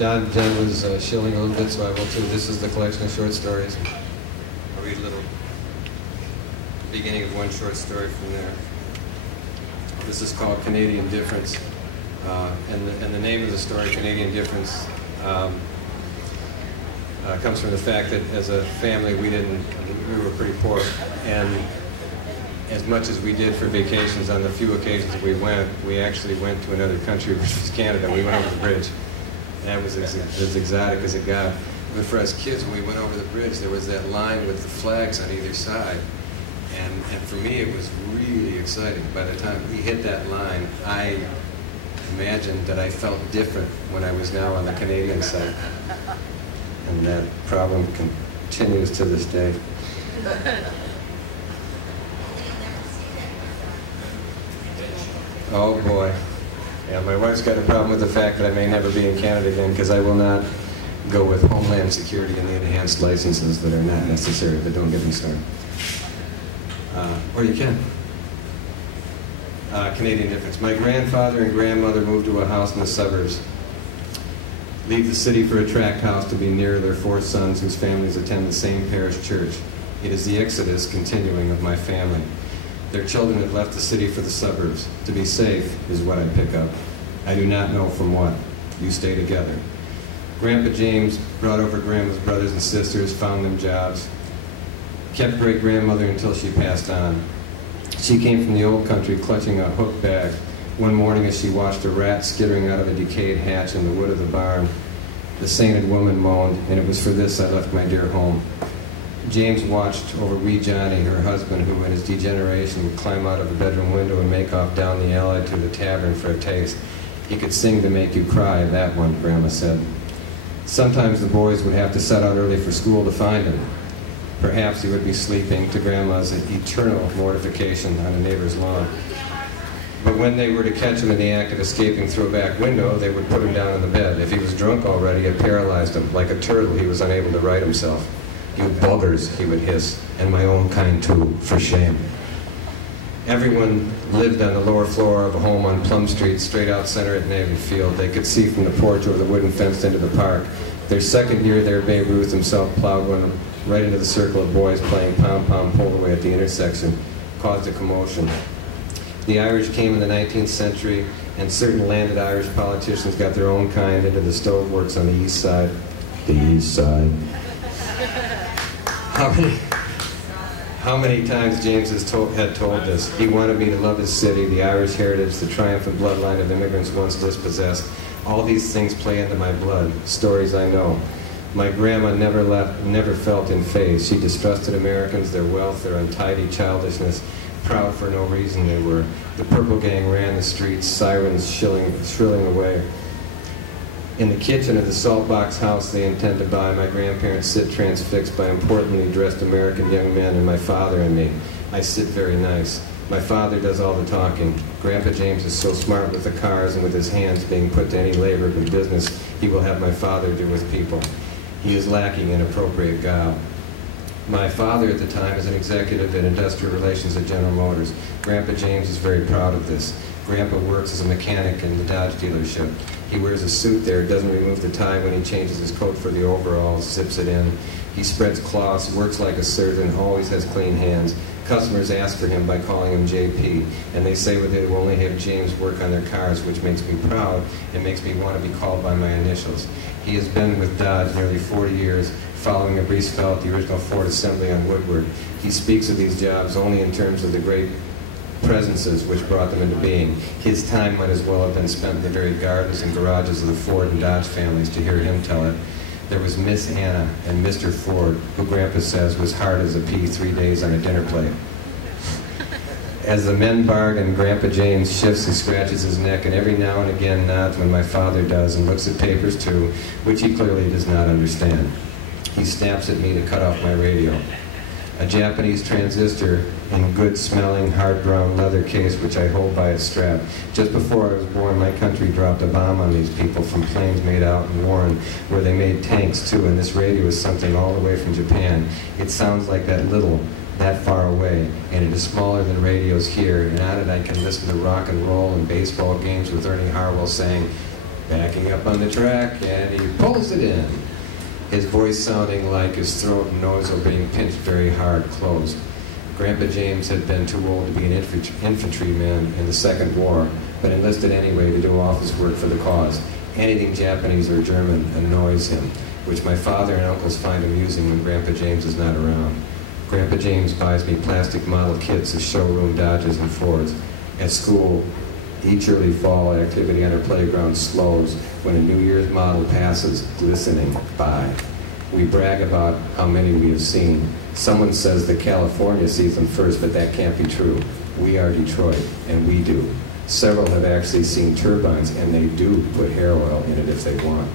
John was shilling a little bit, so I will too. This is the collection of short stories. I'll read a little beginning of one short story from there. This is called Canadian Difference. And the name of the story, Canadian Difference, comes from the fact that as a family we were pretty poor, and as much as we did for vacations, on the few occasions we actually went to another country, which was Canada. We went over the bridge. That was as exotic as it got. But for us kids, when we went over the bridge, there was that line with the flags on either side. And for me, it was really exciting. By the time we hit that line, I imagined that I felt different when I was now on the Canadian side. And that problem continues to this day. Oh boy. Yeah, my wife's got a problem with the fact that I may never be in Canada again because I will not go with Homeland Security and the enhanced licenses that are not necessary, but don't get me started. Or you can. Canadian Difference. My grandfather and grandmother moved to a house in the suburbs. Leave the city for a tract house to be near their 4 sons whose families attend the same parish church. It is the exodus continuing of my family. Their children have left the city for the suburbs. To be safe is what I pick up. I do not know from what. You stay together. Grandpa James brought over Grandma's brothers and sisters, found them jobs, kept great-grandmother until she passed on. She came from the old country clutching a hook bag. One morning as she watched a rat skittering out of a decayed hatch in the wood of the barn, the sainted woman moaned, and it was for this I left my dear home. James watched over wee Johnny, her husband, who in his degeneration would climb out of the bedroom window and make off down the alley to the tavern for a taste. He could sing to make you cry, that one, Grandma said. Sometimes the boys would have to set out early for school to find him. Perhaps he would be sleeping, to Grandma's eternal mortification, on a neighbor's lawn. But when they were to catch him in the act of escaping through a back window, they would put him down in the bed. If he was drunk already, it paralyzed him. Like a turtle, he was unable to right himself. You buggers, he would hiss, and my own kind too, for shame. Everyone lived on the lower floor of a home on Plum Street, straight out center at Navy Field. They could see from the porch over the wooden fence into the park. Their second year there, Babe Ruth himself plowed one right into the circle of boys playing pom-pom pull away at the intersection, caused a commotion. The Irish came in the 19th century, and certain landed Irish politicians got their own kind into the stoveworks on the east side. The east side. How many times James had told this? He wanted me to love his city, the Irish heritage, the triumphant bloodline of immigrants once dispossessed. All these things play into my blood, stories I know. My grandma never felt in phase. She distrusted Americans, their wealth, their untidy childishness, proud for no reason they were. The Purple Gang ran the streets, sirens shrilling away. In the kitchen of the salt box house they intend to buy, my grandparents sit transfixed by importantly dressed American young men and my father and me. I sit very nice. My father does all the talking. Grandpa James is so smart with the cars and with his hands being put to any labor but business he will have my father do with people. He is lacking in appropriate guile. My father at the time is an executive in industrial relations at General Motors. Grandpa James is very proud of this. Grandpa works as a mechanic in the Dodge dealership. He wears a suit there, doesn't remove the tie when he changes his coat for the overalls, zips it in. He spreads cloths, works like a surgeon, always has clean hands. Customers ask for him by calling him JP, and they say they will only have James work on their cars, which makes me proud and makes me want to be called by my initials. He has been with Dodge nearly 40 years, following a brief spell at the original Ford assembly on Woodward. He speaks of these jobs only in terms of the great presences which brought them into being. His time might as well have been spent in the very gardens and garages of the Ford and Dodge families to hear him tell it. There was Miss Anna and Mr. Ford, who Grandpa says was hard as a pea 3 days on a dinner plate. As the men bargain, Grandpa James shifts and scratches his neck, and every now and again nods when my father does, and looks at papers too, which he clearly does not understand. He snaps at me to cut off my radio. A Japanese transistor in good-smelling, hard-brown leather case which I hold by its strap. Just before I was born, my country dropped a bomb on these people from planes made out in Warren, where they made tanks too, and this radio is something all the way from Japan. It sounds like that little, that far away, and it is smaller than radios here, and on it I can listen to rock and roll and baseball games with Ernie Harwell saying, backing up on the track, and he pulls it in. His voice sounding like his throat and nose were being pinched very hard closed. Grandpa James had been too old to be an infantryman in the Second War, but enlisted anyway to do office work for the cause. Anything Japanese or German annoys him, which my father and uncles find amusing when Grandpa James is not around. Grandpa James buys me plastic model kits of showroom Dodges and Fords. At school, each early fall activity on our playground slows when a New Year's model passes, glistening by. We brag about how many we have seen. Someone says that California sees them first, but that can't be true. We are Detroit, and we do. Several have actually seen turbines, and they do put hair oil in it if they want.